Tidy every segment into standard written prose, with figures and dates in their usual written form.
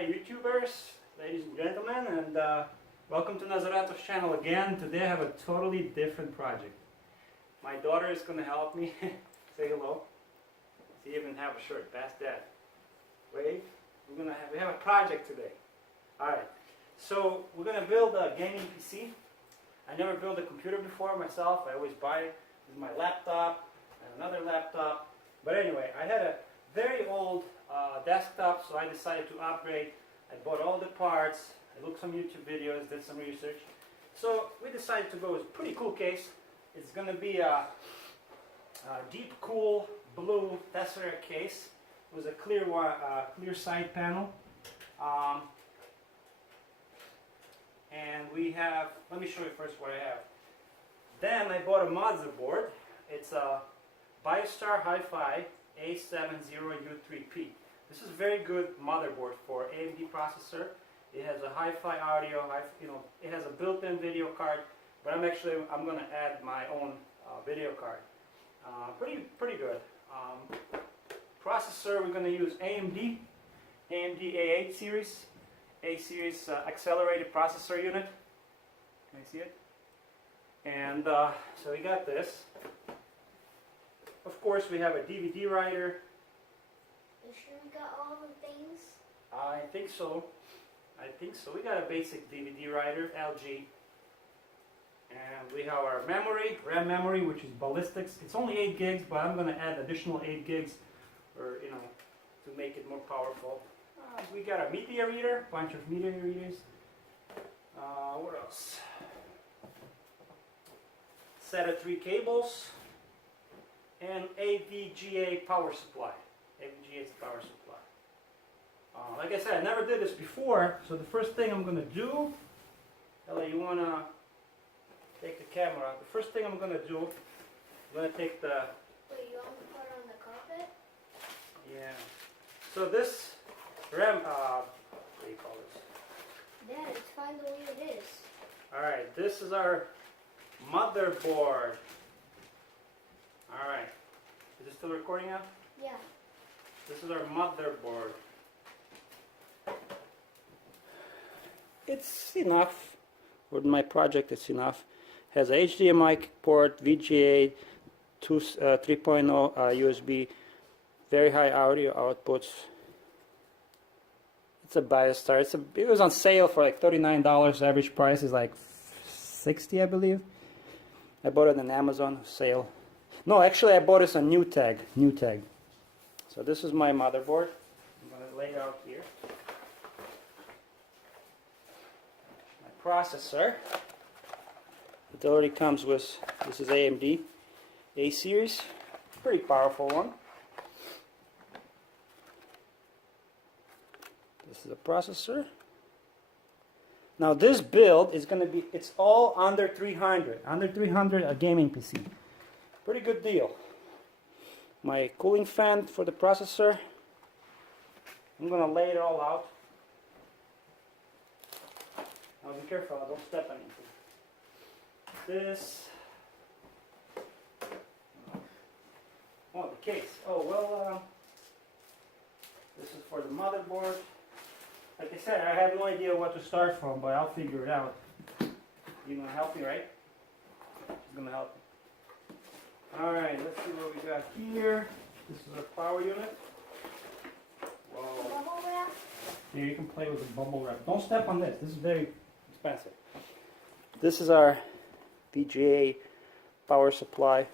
Hi YouTubers, ladies and gentlemen, and welcome to Nazarato's channel again. Today I have a totally different project. My daughter is going to help me. Say hello. She even have a shirt, past that. Wave. We have a project today. Alright, so we're going to build a gaming PC. I never built a computer before myself. I always buy it. This is my laptop and another laptop. But anyway, I had a very old desktop, so I decided to upgrade. I bought all the parts, I looked some YouTube videos, did some research. So we decided to go with a pretty cool case. It's going to be a DeepCool blue TESSERACT case with a clear side panel. And we have, let me show you first what I have. Then I bought a motherboard. It's a BIOSTAR Hi-Fi A70U3P. This is a very good motherboard for AMD processor. It has a hi-fi audio, it has a built-in video card, but I'm going to add my own video card. Pretty good. Processor, we're going to use AMD A8 series, A series accelerated processor unit. Can you see it? And so we got this. Of course, we have a DVD writer. You sure we got all the things? I think so. We got a basic DVD writer, LG. And we have our memory, RAM memory, which is Ballistix. It's only 8 gigs, but I'm going to add additional 8 gigs to make it more powerful. We got a media reader, bunch of media readers. What else? SATA 3 cables. And AVGA power supply. AVGA is the power supply. Like I said, I never did this before, so the first thing I'm going to do, Ella, you want to take the camera. The first thing I'm going to do, I'm going to take the... Wait, you want to put it on the carpet? Yeah. So this RAM, what do you call this? Dad, it's fine the way it is. Alright, this is our motherboard. Alright. Is it still recording now? Yeah. This is our motherboard. It's enough. For my project, it's enough. Has a HDMI port, VGA, 3.0 USB, very high audio outputs. It's a BIOSTAR. It was on sale for like $39. Average price is like $60, I believe. I bought it on Amazon sale. No, actually I bought this on new tag. So this is my motherboard. I'm going to lay it out here. My processor. It already comes with, this is AMD A series. Pretty powerful one. This is a processor. Now this build is going to be, it's all under 300. Under 300 a gaming PC. Pretty good deal. My cooling fan for the processor. I'm going to lay it all out. Now be careful, don't step on anything. This. Oh, the case. Oh, well, this is for the motherboard. Like I said, I have no idea what to start from, but I'll figure it out. You're going to help me, right? She's going to help me. Alright, let's see what we got here. This is our power unit. Whoa. Bubble wrap? Here, you can play with the bubble wrap. Don't step on this. This is very expensive. This is our VGA power supply.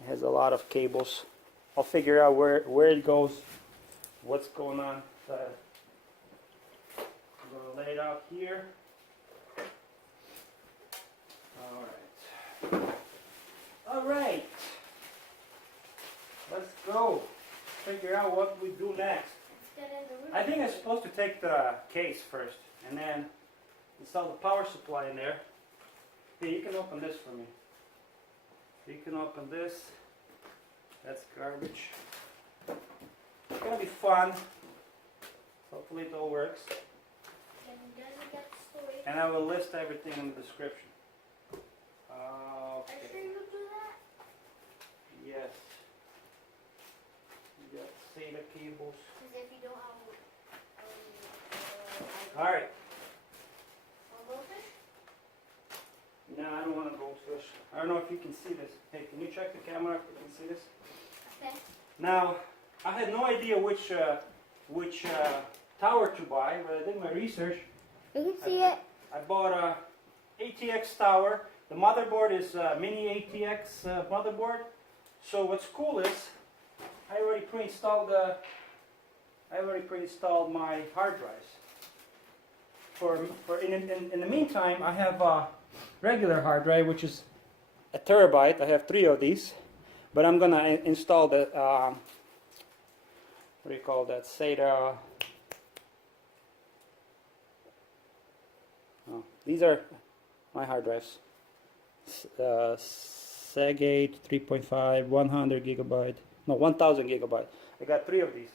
It has a lot of cables. I'll figure out where it goes, what's going on. I'm going to lay it out here. Alright, let's go figure out what we do next. I think I'm supposed to take the case first and then install the power supply in there. Hey, you can open this for me. You can open this. That's garbage. It's going to be fun. Hopefully it all works. And I will list everything in the description. Okay. Are you sure you'll do that? Yes. SATA cables. Because if you don't have Alright. goldfish? No, I don't want a goldfish. I don't know if you can see this. Hey, can you check the camera if you can see this? Okay. Now, I had no idea which tower to buy, but I did my research. You can see it. I bought a ATX tower. The motherboard is a mini ATX motherboard. So what's cool is I already pre-installed my hard drives. In the meantime, I have a regular hard drive, which is a terabyte. I have 3 of these, but I'm gonna install the what do you call that? SATA. Oh, these are my hard drives. Seagate 3.5, 100 gigabyte. No, 1000 gigabyte. I got 3 of these.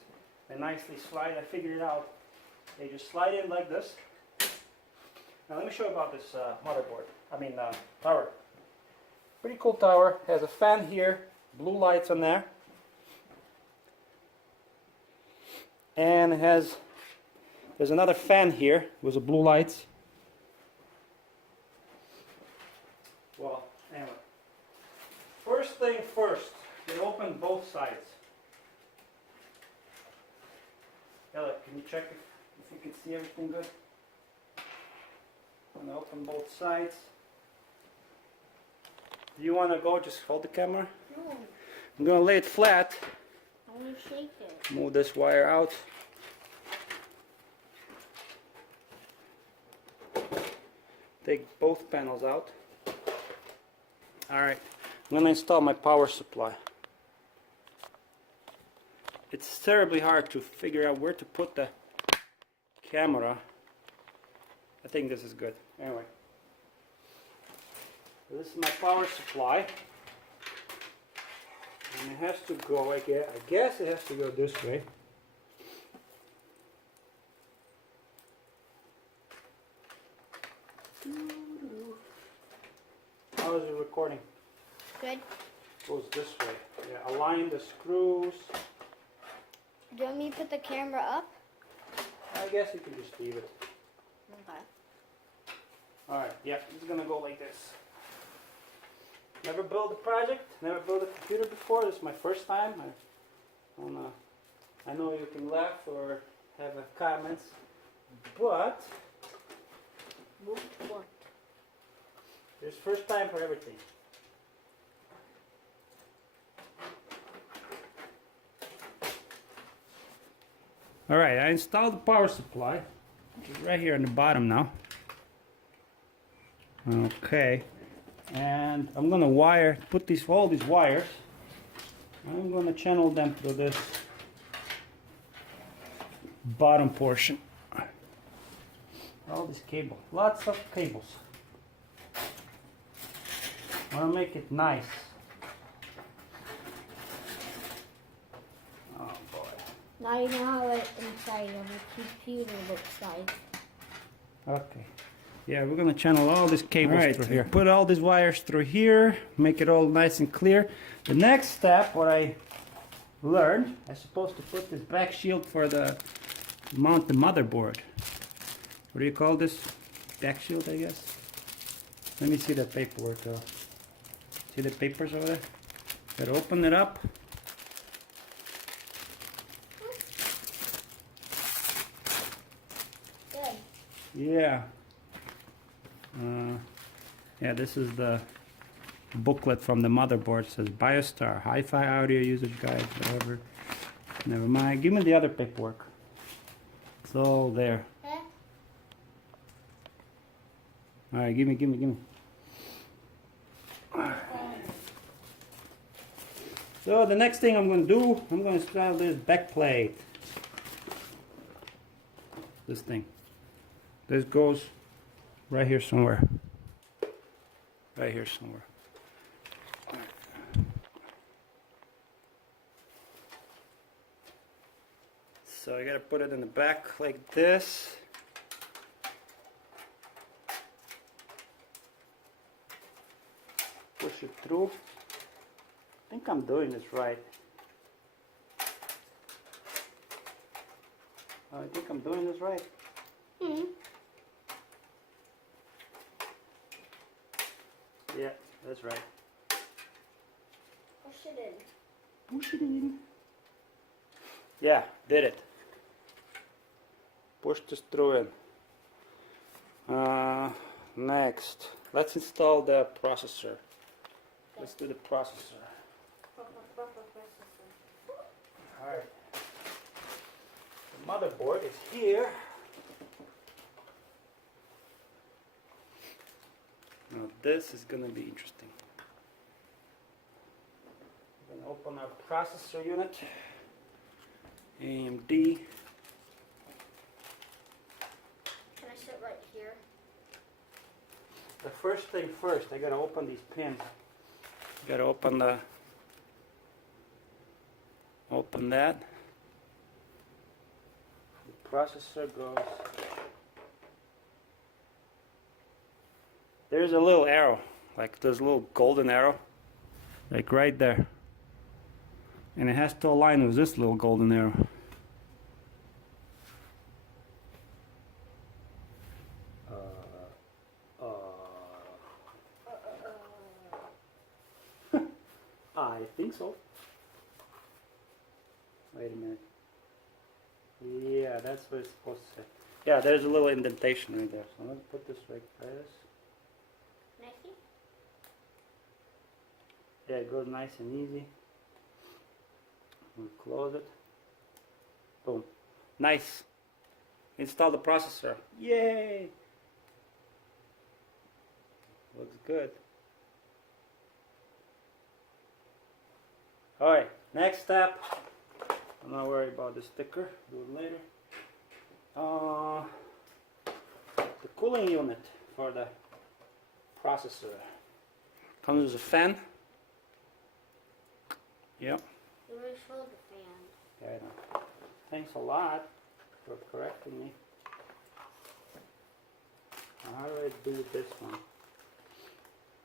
They nicely slide. I figured it out. They just slide in like this. Now let me show you about this motherboard. Tower. Pretty cool tower. Has a fan here, blue lights on there, and there's another fan here with the blue lights. Well, anyway. First thing first, you open both sides. Ella, can you check if you can see everything good? I'm gonna open both sides. Do you want to go? Just hold the camera. No, I'm gonna lay it flat. I want to shake it. Move this wire out. Take both panels out. Alright, I'm gonna install my power supply. It's terribly hard to figure out where to put the camera. I think this is good. Anyway, so this is my power supply, and it has to go. I guess it has to go this way. How is it recording? Good. Goes this way. Yeah, align the screws. Do you want me to put the camera up? I guess you can just leave it. Okay. Alright, yeah, it's gonna go like this. Never built a project, never built a computer before. This is my first time. I know you can laugh or have comments, but there's first time for everything. Alright, I installed the power supply, which is right here on the bottom now. Okay, and I'm gonna put all these wires. I'm gonna channel them through this bottom portion. All this cable, lots of cables. I wanna make it nice. Oh boy. Now you know how it inside of a computer looks like. Okay. Yeah, we're gonna channel all these cables through here. Put all these wires through here, make it all nice and clear. The next step, what I learned, I'm supposed to put this back shield for the mount the motherboard. What do you call this? Back shield, I guess. Let me see the paperwork though. See the papers over there? Gotta open it up. Good. Yeah. Yeah, this is the booklet from the motherboard. It says BIOSTAR, Hi-Fi Audio Usage Guide, whatever. Never mind. Give me the other paperwork. It's all there. Huh? Alright, give me. So the next thing I'm going to do, I'm going to install this back plate. This thing. This goes right here somewhere. Right here somewhere. So I gotta put it in the back like this. Push it through. I think I'm doing this right. think I'm doing this right? Hmm. Yeah, that's right. Push it in. Push it in. Yeah, did it. Push this through in. Next, let's install the processor. Let's do the processor. Alright. The motherboard is here. Now this is gonna be interesting. We're gonna open our processor unit. AMD. Can I sit right here? The first thing first, I gotta open these pins. Gotta open that. The processor goes. There's a little arrow, like there's a little golden arrow, like right there. And it has to align with this little golden arrow. I think so. Wait a minute. Yeah, that's what it's supposed to say. Yeah, there's a little indentation right there. So let's put this like this. Can I see? Yeah, it goes nice and easy. We'll close it. Boom. Nice. Install the processor. Yay! Looks good. Alright, next step. I'm not worried about the sticker. Do it later. The cooling unit for the processor. Comes with a fan. Yep. You already showed the fan. Yeah, I know. Thanks a lot for correcting me. Now, how do I do this one?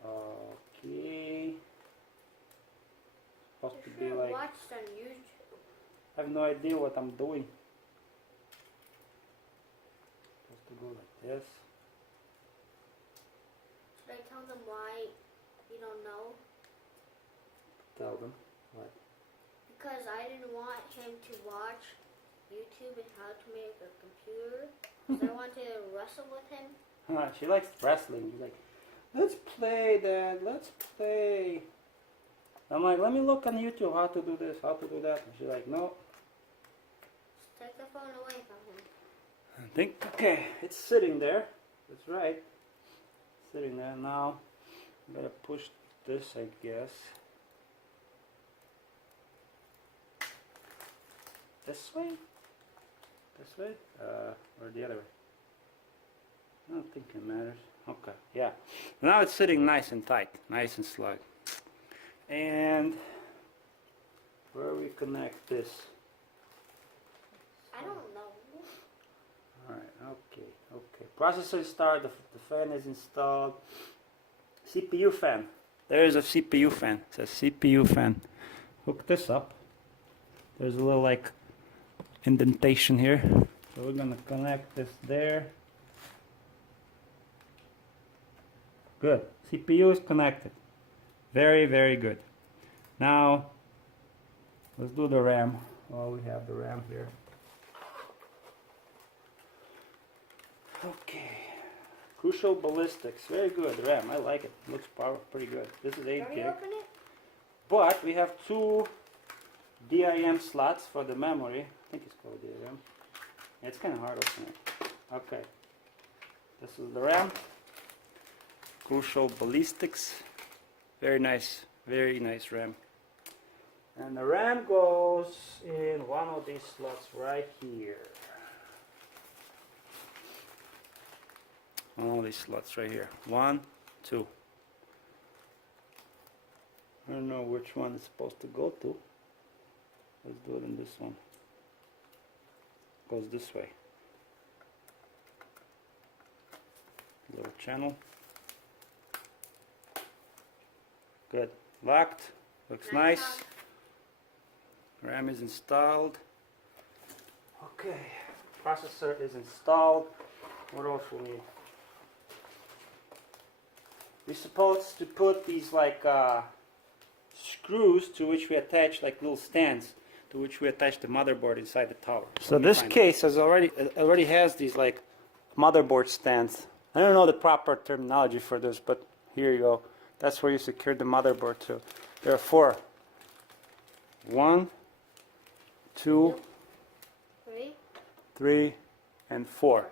Okay. Supposed to be like. Watched on YouTube. I have no idea what I'm doing. Supposed to go like this. Should I tell them why you don't know? Tell them what. Because I didn't want him to watch YouTube and how to make a computer. 'Cause I wanted to wrestle with him. She likes wrestling. She's like, let's play, Dad. Let's play. I'm like, let me look on YouTube how to do this, how to do that. And she's like, no. Just take the phone away from him. I think, okay, it's sitting there. That's right. Sitting there now. I'm gonna push this, I guess. This way? This way? Or the other way? I don't think it matters. Okay, yeah. Now it's sitting nice and tight, nice and snug. And where we connect this? I don't know. Alright, okay. Processor start, the fan is installed. CPU fan. There is a CPU fan. It says CPU fan. Hook this up. There's a little like indentation here. So we're gonna connect this there. Good. CPU is connected. Very, very good. Now, let's do the RAM. Oh, we have the RAM here. Okay. Crucial Ballistix. Very good RAM. I like it. Looks pretty good. This is 8 Can gig. you open it? But we have 2 DIMM slots for the memory. I think it's called DIMM. Yeah, it's kind of hard opening it. Okay. This is the RAM. Crucial Ballistix. Very nice RAM. And the RAM goes in one of these slots right here. One of these slots right here. 1, 2. I don't know which one it's supposed to go to. Let's do it in this one. Goes this way. Little channel. Good. Locked. Looks nice. RAM is installed. Okay. processor is installed. What else we need? We're supposed to put these like screws to which we attach like little stands to which we attach the motherboard inside the tower. So this case already has these like motherboard stands. I don't know the proper terminology for this, but here you go. That's where you secure the motherboard to. There are 4. 1, 2, 3, and 4.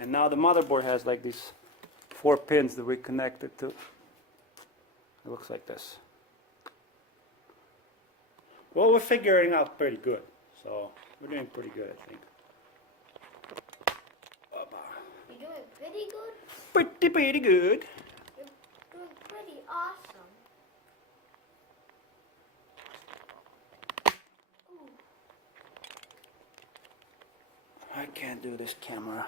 And now the motherboard has like these 4 pins that we connected to. It looks like this. Well, we're figuring out pretty good. So we're doing pretty good, I think. You're doing pretty good? Pretty good. You're doing pretty awesome. Ooh. I can't do this camera.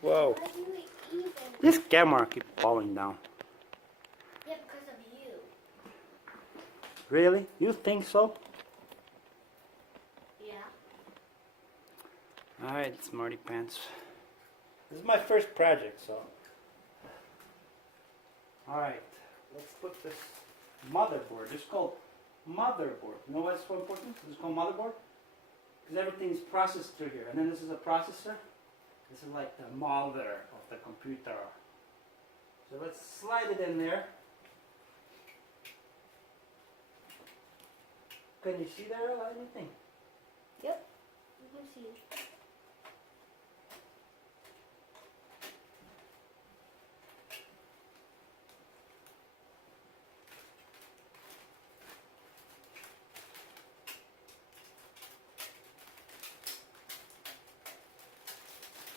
Whoa. How do you even? This camera keeps falling down. Yeah, because of you. Really? You think so? Yeah. Alright, Smarty Pants. This is my first project, so. Alright, let's put this motherboard. It's called motherboard. You know why it's so important? It's called motherboard? Because everything's processed through here. And then this is a processor. This is like the mother of the computer. So let's slide it in there. Can you see there anything? Yep. You can see.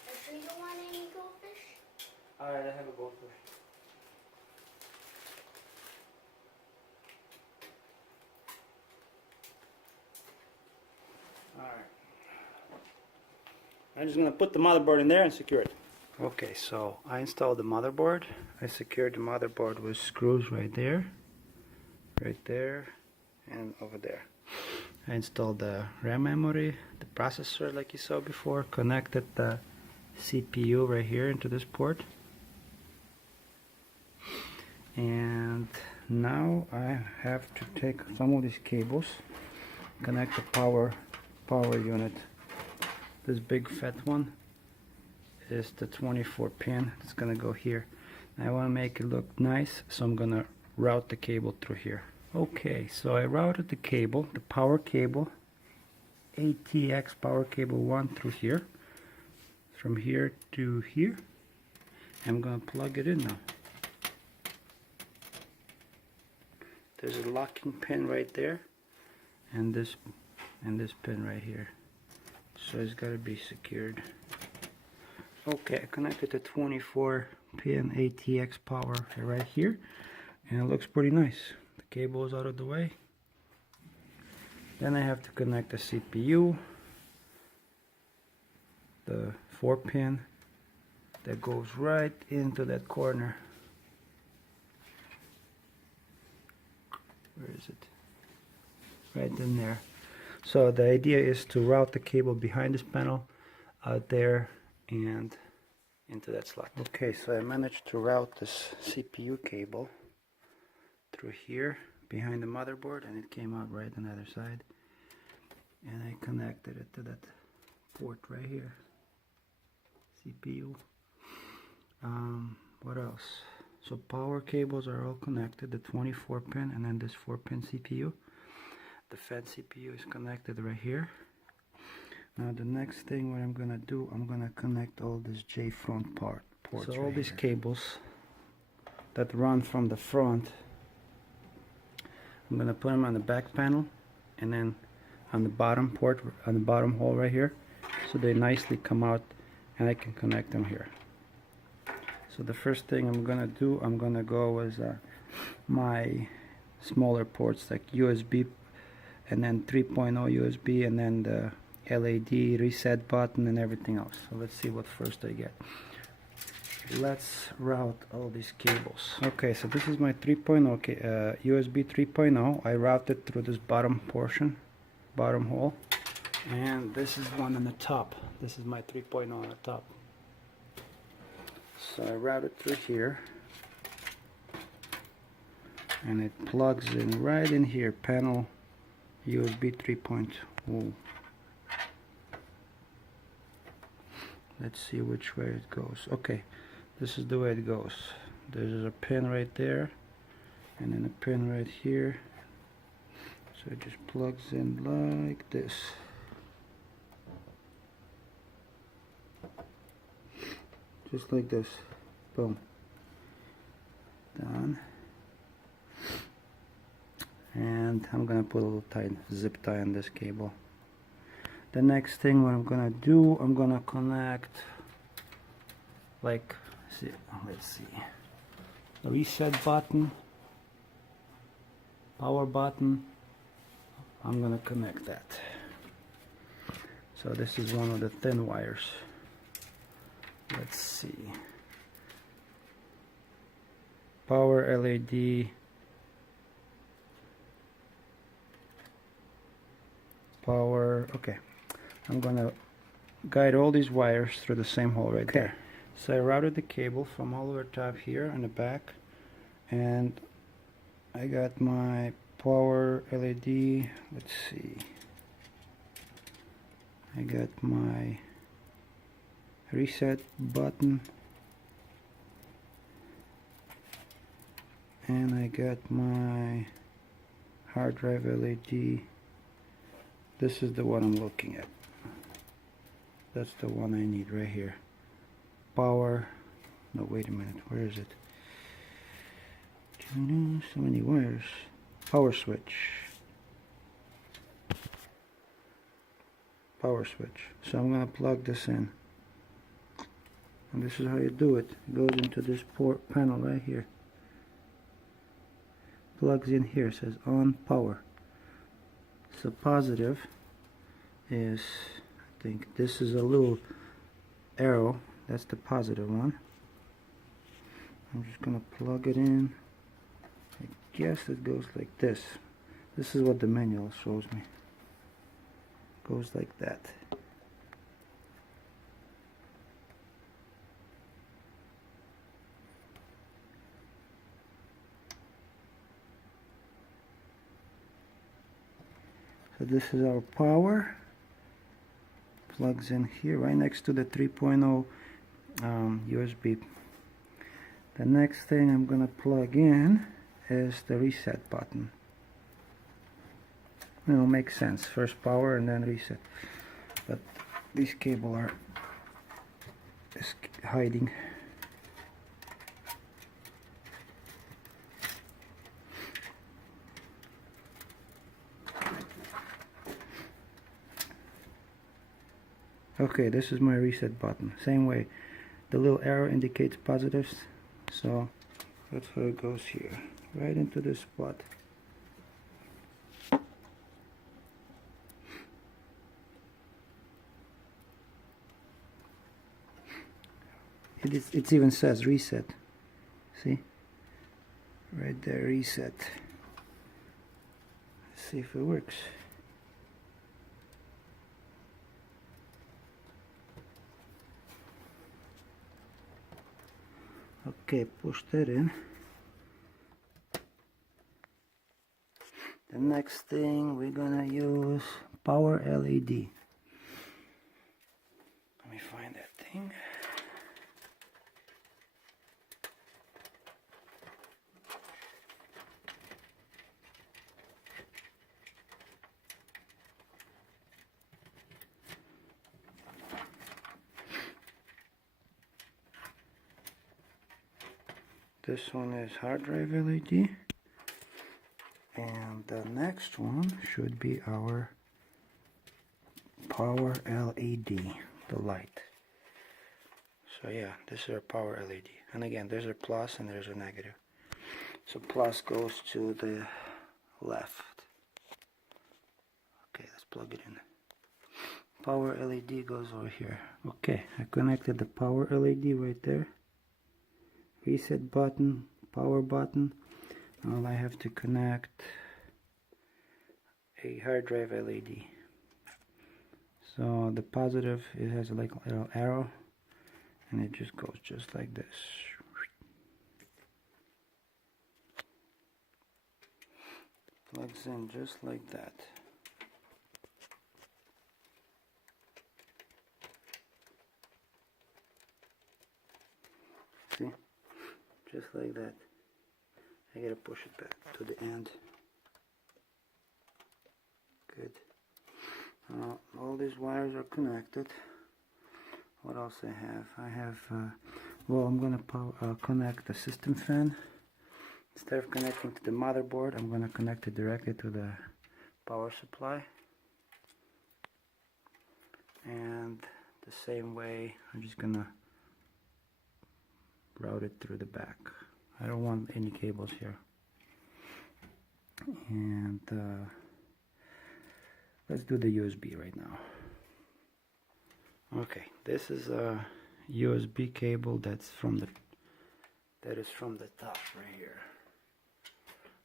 Are you sure you don't want any goldfish? Alright, I have a goldfish. Alright. I'm just going to put the motherboard in there and secure it. Okay, so I installed the motherboard. I secured the motherboard with screws right there, and over there. I installed the RAM memory, the processor like you saw before, connected the CPU right here into this port. And now I have to take some of these cables, connect the power unit. This big fat one is the 24 pin. It's gonna go here. I want to make it look nice, so I'm gonna route the cable through here. Okay, so I routed the cable, the power cable, ATX power cable 1 through here, from here to here. I'm gonna plug it in now. There's a locking pin right there, and this pin right here. So it's got to be secured. Okay, I connected the 24 pin ATX power right here, and it looks pretty nice. The cable is out of the way. Then I have to connect the CPU, the 4 pin that goes right into that corner. Where is it? Right in there. So the idea is to route the cable behind this panel out there and into that slot. Okay, so I managed to route this CPU cable through here behind the motherboard, and it came out right on the other side. And I connected it to that port right here. CPU. What else? So power cables are all connected, the 24 pin and then this 4 pin CPU. The fed CPU is connected right here. Now the next thing what I'm gonna do, I'm gonna connect all this J front ports. So all these cables that run from the front, I'm gonna put them on the back panel and then on the bottom port, on the bottom hole right here, so they nicely come out and I can connect them here. So the first thing I'm gonna do, I'm gonna go with my smaller ports like USB and then 3.0 USB and then the LED reset button and everything else. So let's see what first I get. let's route all these cables. Okay, so this is my 3.0 USB 3.0. I routed through this bottom portion, bottom hole, and this is one on the top. This is my 3.0 on the top. So I routed through here, and it plugs in right in here, panel USB 3.0. Let's see which way it goes. Okay, this is the way it goes. There's a pin right there, and then a pin right here. So it just plugs in like this. Just like this. Boom. Done. And I'm gonna put a little tight zip tie on this cable. The next thing what I'm gonna do, I'm gonna connect, like, let's see, the reset button, power button. I'm gonna connect that. So this is one of the thin wires. Let's see. Power LED. Power, okay. I'm gonna guide all these wires through the same hole right there. So I routed the cable from all over top here in the back, and I got my power LED. Let's see. I got my reset button, and I got my hard drive LED. This is the one I'm looking at. That's the one I need right here. Power. No, wait a minute. Where is it? So many wires. Power switch. Power switch. So I'm gonna plug this in. And this is how you do it. It goes into this port panel right here. Plugs in here. It says on power. So positive is, I think this is a little arrow. That's the positive one. I'm just gonna plug it in. I guess it goes like this. This is what the manual shows me. Goes like that. So this is our power. Plugs in here right next to the 3.0 USB. The next thing I'm gonna plug in is the reset button. You know, makes sense. First power and then reset. But these cables are hiding. Okay, this is my reset button. Same way. The little arrow indicates positives. So that's how it goes here. Right into this spot. It even says reset. See? Right there, reset. Let's see if it works. Okay, push that in. The next thing we're gonna use power LED. Let me find that thing. This one is hard drive LED, and the next one should be our power LED, the light. So yeah, this is our power LED, and again there's a plus and there's a negative. So plus goes to the left. Okay, let's plug it in. Power LED goes over here. Okay, I connected the power LED right there. reset button, power button. All I have to connect a hard drive LED. So the positive, it has like a little arrow, and it just goes just like this. Plugs in just like that. See? Just like that. I gotta push it back to the end. Good. All these wires are connected. What else I have? I have, well, I'm gonna connect the system fan. Instead of connecting to the motherboard, I'm gonna connect it directly to the power supply. And the same way, I'm just gonna route it through the back. I don't want any cables here. And let's do the USB right now. Okay, this is a USB cable that is from the top right here.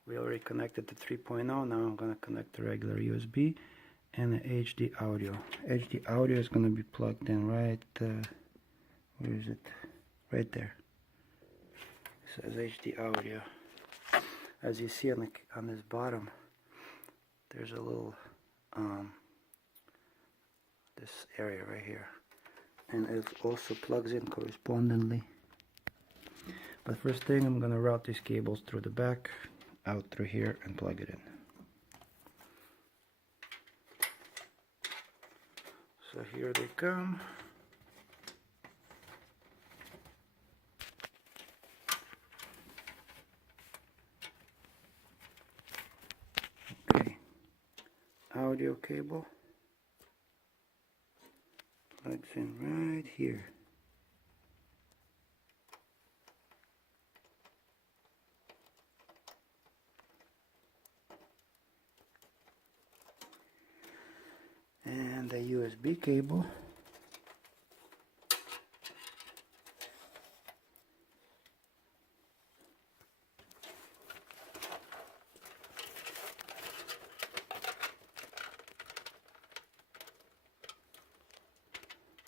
We already connected to 3.0. Now I'm gonna connect the regular USB and the HD audio. HD audio is gonna be plugged in right. Where is it? Right there. It says HD audio. As you see on this bottom, there's a little this area right here, and it also plugs in correspondingly. But first thing, I'm gonna route these cables through the back, out through here, and plug it in. So here they come. Okay, audio cable plugs in right here. And the USB cable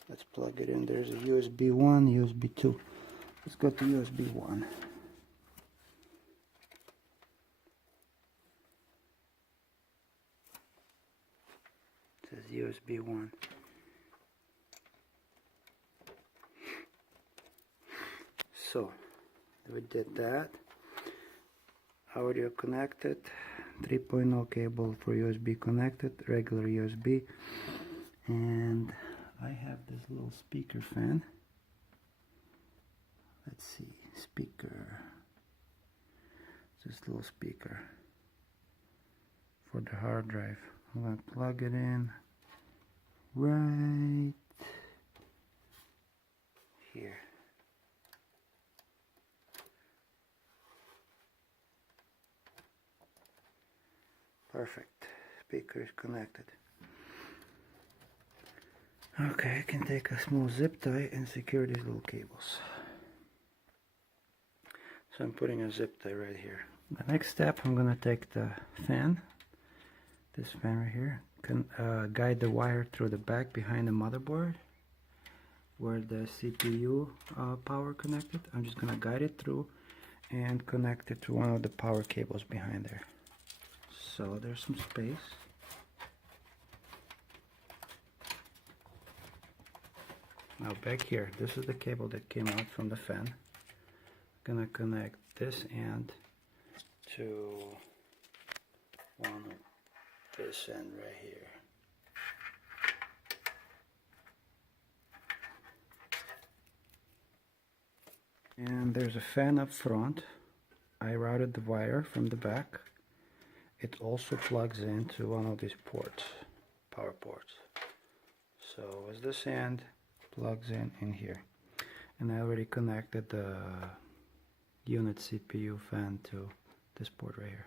let's plug it in. There's a USB 1, USB 2. Let's go to USB 1. It says USB 1. So we did that. Audio connected, 3.0 cable for USB connected, regular USB, and I have this little speaker fan. Let's see, speaker. This little speaker for the hard drive. I'm gonna plug it in right here. Perfect. Speaker is connected. Okay, I can take a small zip tie and secure these little cables. So I'm putting a zip tie right here. The next step, I'm gonna take the fan, this fan right here, guide the wire through the back behind the motherboard where the CPU power connected. I'm just gonna guide it through and connect it to one of the power cables behind there. So there's some space. Now back here, this is the cable that came out from the fan. I'm gonna connect this end to one of this end right here. And there's a fan up front. I routed the wire from the back. It also plugs into one of these ports, power ports. So as this end plugs in here, and I already connected the unit CPU fan to this port right here.